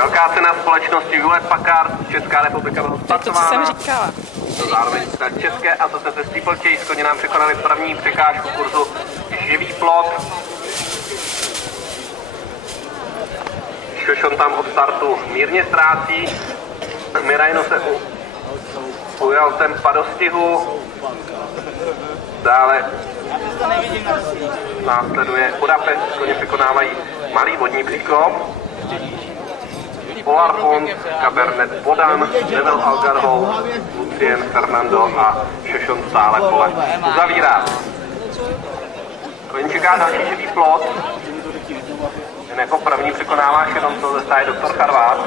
Velká cena společnosti Hewlett Packard, Česká republika byla startována. To, co jsem říkala. Zároveň České asociace Steeplechase, oni nám překonali první překážku kurzu Živý plot. Šošon tam od startu mírně ztrácí. Mirajno se ujal tempa dostihu. Dále následuje Budapest, koně překonávají malý vodní příkop. Polar Pond, Cabernet Bodan, Neville Algarve, Lucien Fernando a Šošon stále pole uzavírá. Koně čeká další živý plot. Jen jako první překonává Šenonco ze stáje Dr. Charvát.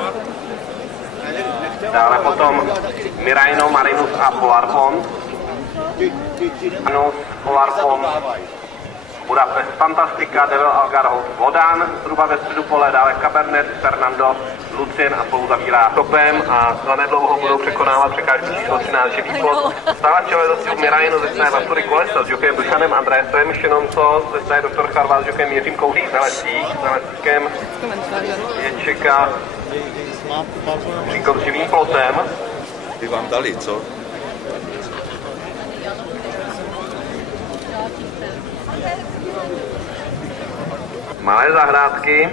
Dále potom Mirajno, Marinus a Polar Pond. Marinus, Polar Pond, Budapest Fantastika, Devil Algarve, Vodan, zhruba ve středu pole, dále Cabernet, Fernando, Lucien a spolu zavírá topem a zanedlouho budou překonávat překážku číslo 13 živý plot. Stále v čele zastil Mirajno ze stáje Vatury Kolesa s jokejem Dušanem Andrésem, Šenonco ze stáje Dr. Charvát s jokejem Jiřím Kouří Zalesíkem je čeká příkop s živým plotem. Ty vám dali, co? Malé zahrádky,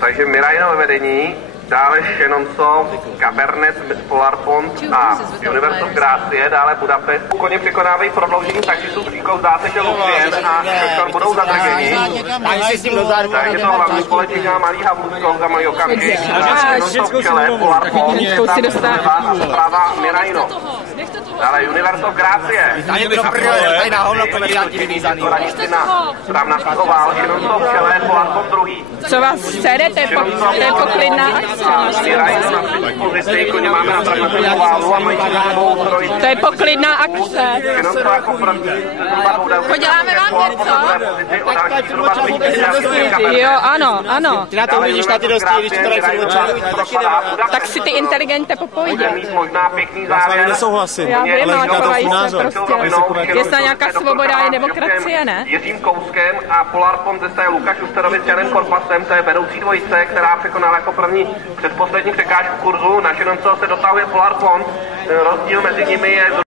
takže Mirajno ve vedení, dále Šenonco, Cabernet, Polar Pond a Universo Gracie, dále Budapest. Koně překonávají prodloužení taxistu příkop, zdá se, že Lucien a Šošon budou zadrženi. Takže to hlavní pole čeká malý Havlůzkov za malý okamžik. Šenonco v čele, Polar Pond, a zprava Mirajno. Dále Universo Gracie. Tady na hovno komedianti vyvízaný. Správná Figovál, Šenonco v čele, Polar Pond druhý. Co vás sere, to je poklidná akce. To je poklidná akce. Poděláme vám něco? Jo, ano. Ty na to uvidíš na ty dosti, když to tady tak si ty inteligente popovídě. Možná pěkný závěr. Nesouhlasím. Já vím, ale chovají se prostě. Je Jestli nějaká svoboda je demokracie, ne? Jiřím Kouskem a Polar Pond ze stáje Lukáš Usterovic s Janem Korpasem, to je vedoucí dvojice, která překonala jako první předposlední překážku kurzu. Na Šenonco se dotahuje Polar Pond. Rozdíl mezi nimi je